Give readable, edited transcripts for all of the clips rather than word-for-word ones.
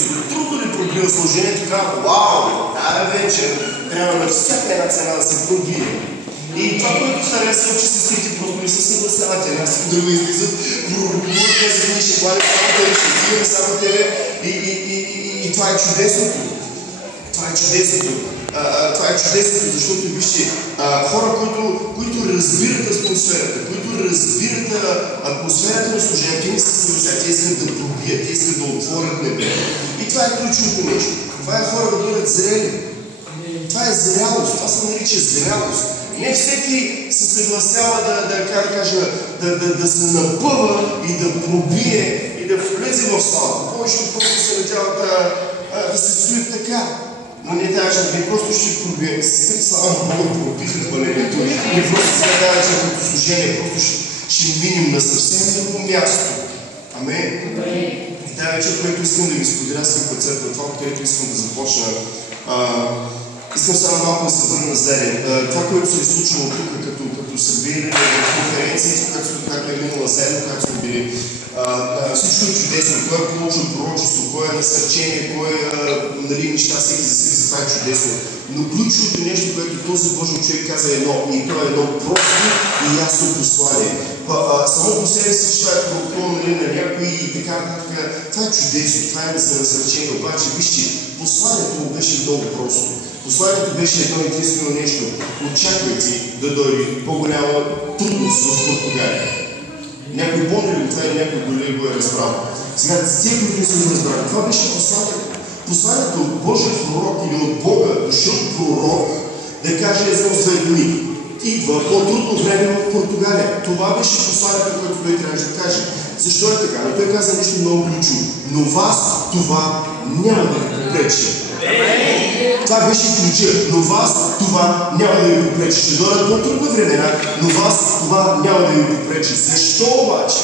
Христос, трудно ли пробива служението, казва, вау, тази вечер трябва на всяка една цена да се пробие. И това, което харесва, че сестрите просто не се съгласяват, една с друго излизат, казват, ние ще хвалим само тебе, ще взимаме само тебе и това е чудесното. Това е чудесното. Това е чудесното, защото вижте, хора, които разбират атмосферата на служението, те не се съгласят, те искат да пробият, те искат да отворят небе. И това е ключовото нещо. Това е хора да бъдат зрели. Това е зрялост, това се нарича зрялост. Не всеки се съгласява да се напъва и да пробие и да влезе в слава. Повечето просто се надяват да се стоят така. Но не даже, не просто ще пробием. Сестри, слава Богу, пробиха хвалението. Не просто се надяват, че като служение, просто ще минем на съвсем друго място. Амен. И тази вечер, което искам да ви споделя, скъпа църква, това, откъдето искам да започна. Искам само малко да се върна назад. Това, което се е случило тук, като са били на конференции, както е минала седмица, когато сме били, всичко е чудесно. Кой е получил пророчество, кой е насърчение, кой е неща всеки за себе си, това е чудесно. Но ключовото нещо, което този Божий човек каза е едно, и то е едно просто и ясно послание. Само по себе си, че това е пророкувано на някои и така, това е чудесно, това е да се насърчение. Обаче, вижте, посланието му беше много просто. Посланието беше едно единствено нещо. Очаквайте да дойде по-голяма трудност в Португалия. Някой помни ли това и някой дори го е разбрал. Сега, тези, които не са го разбрали, това беше посланието. Посланието от Божия пророк или от Бога, дошъл пророк, да каже само с две думи. Идва по-трудно време в Португалия. Това беше посланието, което той трябваше да каже. Защо е така? Но той каза нещо много ключово. Но вас това няма да ви попречи. Това беше ключа. Но вас това няма да ви попречи. Ще дойдат по-трудни времена, но вас това няма да ви попречи. Защо обаче?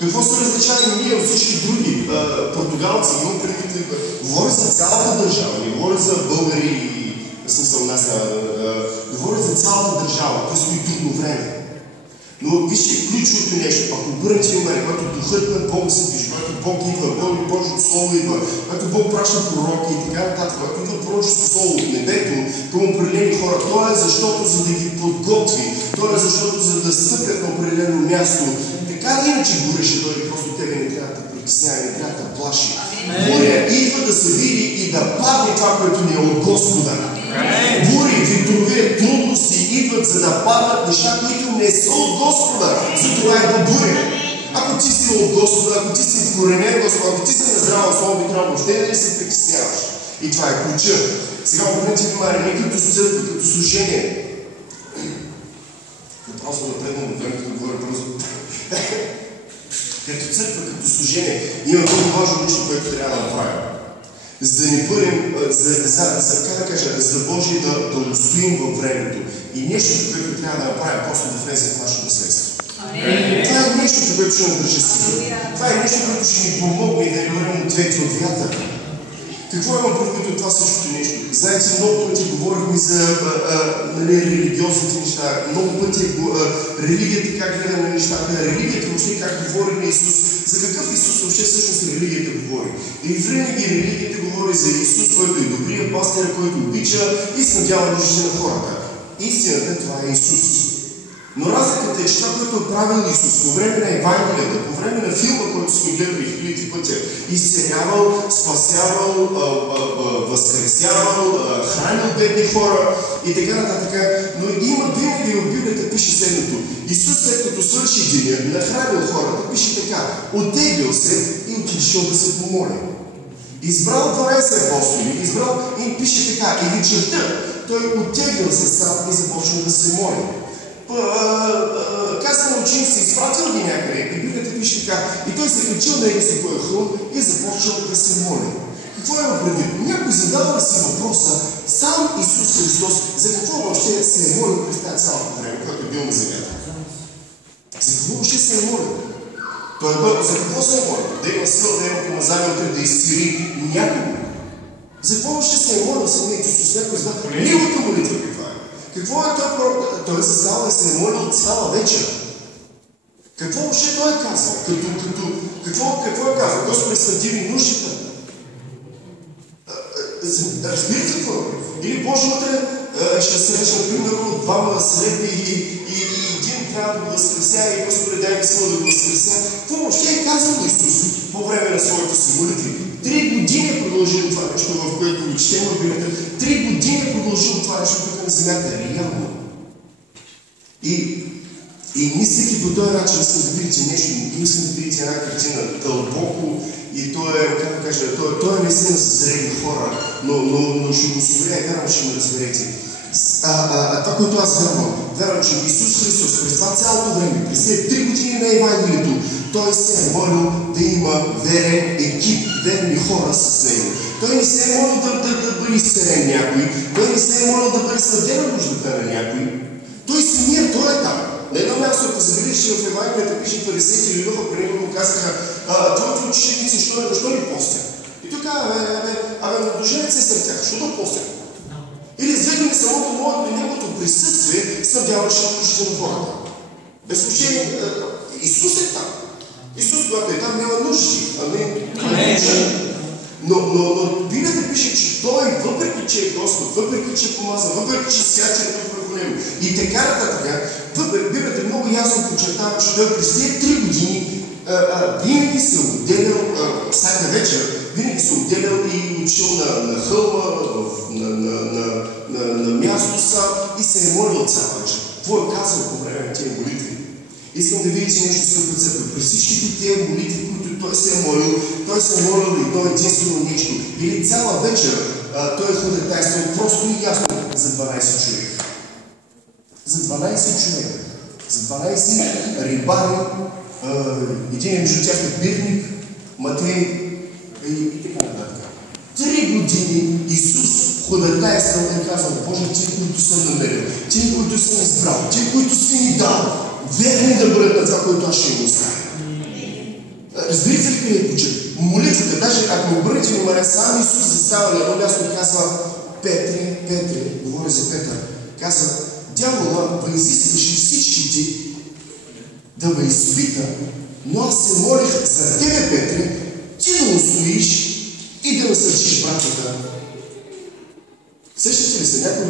Какво се различаваме ние от всички други португалци? Имам предвид, говоря за цялата държава, не говоря за българи и смисъл нас, говоря за цялата държава, което стои трудно време. Но вижте, ключовото нещо, ако обърнете внимание, когато духът на Бога се движи, когато Бог идва, Божието Слово идва, когато Бог праща пророки и така нататък, когато идва пророческо Слово от небето към определени хора, то е защото за да ги подготви, то е защото за да стъпят на определено място. Така ли иначе буря ще дойде, просто тебе не трябва да притеснява, не трябва да плаши. Буря идва да се види и да падне това, което ни е от Господа. Бури, ветрове, трудности идват, за да падат неща, които не са от Господа. Затова е буря. Ако ти си от Господа, ако ти си вкоренен Господа, ако ти си на здрава основа, би трябва въобще да не се притесняваш. И това е ключа. Сега обърнете внимание, ние като църква, като служение. Просто напредна на време, като говоря бързо. Като църква, като служение, има много важно нещо, което трябва да направим. За да ни бъдем, за Божие да устоим във времето. И нещото, което трябва да направим, просто да влезе в нашето наследство. Това е нещото, което ще надържи сила. Това е нещо, което ще ни помогне и да ни бъдем ответи от вятъра. Какво имам предвид от това същото нещо? Знаете, много пъти говорихме за религиозните неща, много пъти религията как гледа на нещата, религията въобще как говори на Исус. За какъв Исус въобще всъщност религията говори? И винаги религията говори за Исус, който е добрия пастир, който обича и снабдява нуждите на хората. Истината това е Исус. Но разликата е, че това, което е правил Исус по време на Евангелията, по време на филма, който сме гледали хиляди пъти, изцелявал, спасявал, възкресявал, хранил бедни хора и така нататък. Но има винаги в Библията пише следното. Исус, след като свърши деня, нахранил хората, пише така: оттеглил се и отишъл да се помоли. Избрал 12 апостоли, и пише така: и вечерта той оттеглил се сам и започнал да се моли. Каза на учениците, изпратил ги някъде, и Библията пише така: и той се качил на един си хълм и започнал да се моли. Какво има предвид? Някой задава ли си въпроса, сам Исус Христос, за какво въобще се е молил през тази цялото време, което е бил на земята? За какво въобще се е молил? За какво се е молил? Да има сила, да има помазание утре, да изцели някого. За какво въобще се е молил самият Исус? Някой знае неговата молитва каква е. Какво е той? Той е създал да се е молил цяла вечер. Какво въобще той е казал? Какво е казал? Господи, снабди ми нуждите. Разбирате какво? Или Боже утре ще срещна, примерно, двама слепи и един трябва да го възкреся и Господи, дай ми сила да го възкреся. Това въобще е казано Исус по време на своите си молитви. 3 години е продължило това нещо, в което четем в Библията. 3 години е продължило това нещо тук на земята. Реално. И мислейки по този начин, искам да видите нещо, искам да видите една картина дълбоко и то е, как да кажа, то е наистина за зрели хора, но ще го осигуря и вярвам, ще ме разберете. Това, което аз вярвам, че Исус Христос през това цялото време, през тези 3 години на Евангелието, Той се е молил да има верен екип, верни хора с него. Той не се е молил да бъде изцелен някой, Той не се е молил да бъде съдена нуждата на някой. Той самия, Той е там. На едно място, ако забележиш, в Евангелията пише фарисеите или Люха, преди му казаха, твоите ученици, защо ни постят? И той казва, доженете се сред тях, защо да постят? Или изведени самото моето неговото присъствие, снабдяваше нуждите на хората. Без случай, Исус е там. Исус, когато е там, няма нужди. Но Библията пише, че Той, въпреки че е Господ, въпреки че е помазан, въпреки че святия дух върху него и така нататък, Библията много ясно подчертава, че Той през тези 3 години винаги се отделял, всяка вечер, винаги се отделял и учил на хълма, на място сам и се е молил цяла вечер. Какво е казал по време на тези молитви? Искам да видите нещо скъпо църква. През всичките тези молитви, които Той се е молил да и то единствено нещо. Или цяла вечер Той е ходатайствал просто и ясно за 12 човека. За 12 човека. За 12 рибари, един между тях е бирник, Матей и така нататък. 3 години Исус ходатайствал и казал, Боже, ти, които съм намерил, ти, които съм избрал, ти, които си ни дал, верни да бъдат на това, което аз ще им оставя. Разбирате ли къде е ключът? Молитвата, даже ако обърнете внимание, сам Исус застава на едно място и казва, Петре, говори за Петър, казва, дявола изискваше всичките да ме изпита, но аз се молих за тебе, Петре, ти да устоиш и да насърчиш братята. Сещате ли се някой?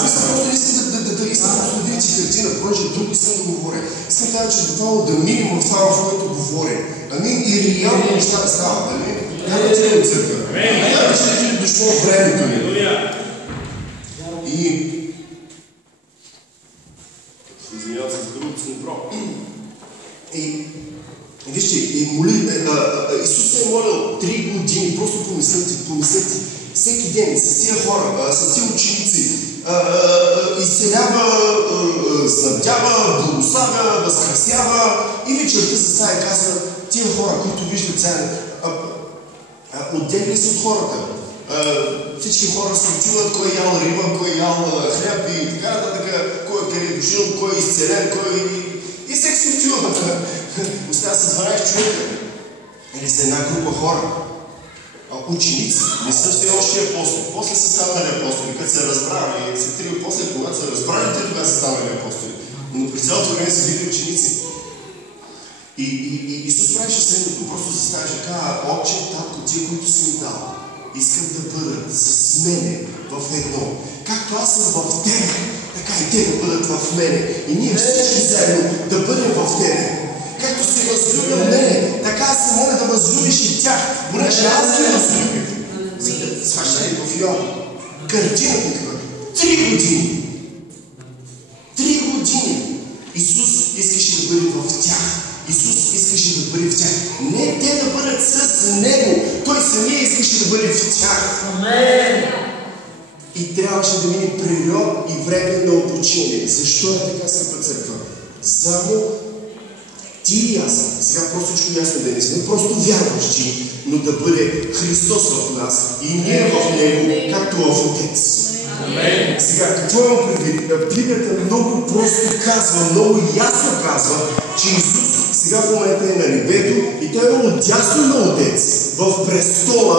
Смисъл, просто не искам да видите картина, понеже друг искам да говоря. Искам да кажа, че буквално да минем от това, в което говоря. Амин, и реално неща да стават, нали? Няма ти ли от църква? Няма ти ли дошло времето ни? И... Извинявам се за другото си направо. И вижте, Исус се е молил 3 години, просто помислете, всеки ден с тия хора, с тия ученици, изцелява, снабдява, благославя, възкресява и вечерта застава и казва, тия хора, които виждат сега, отделили се от хората. Всички хора се отиват, кой ял риба, кой ял хляб и така нататък, кой къде е дошъл, кой е изцелен, и всеки си отива. Остава с 12 човека. Или с една група хора. Ученици, не са все още апостоли. После са станали апостоли, като се разбрали, се трили после, когато са разбрали, те тогава са станали апостоли. Но през цялото време са били ученици. И Исус правеше следното, просто заставаше, казва, Отче, Татко, тия, които си ми дал, искам да бъдат с мене в едно. Както аз съм в тебе, така и те да бъдат в мене. И ние всички заедно да бъдем в тебе. Както си възлюбил мене, така аз се моля да възлюбиш и тях, понеже аз ги възлюбих. За да сващате в Йоан. Картината такава. 3 години. 3 години. Исус искаше да бъде в тях. Исус искаше да бъде в тях. Не те да бъдат с Него. Той самия искаше да бъде в тях. Амен. И трябваше да мине период и време на обучение. Защо е така, скъпа църква? Само ти и аз, сега просто всичко ясно да не сме просто вярващи, но да бъде Христос в нас и ние в Него, както в Отец. Амен. Сега, какво имам предвид? Библията много просто казва, много ясно казва, че Исус сега в момента е на небето и Той е отдясно на Отец в престола.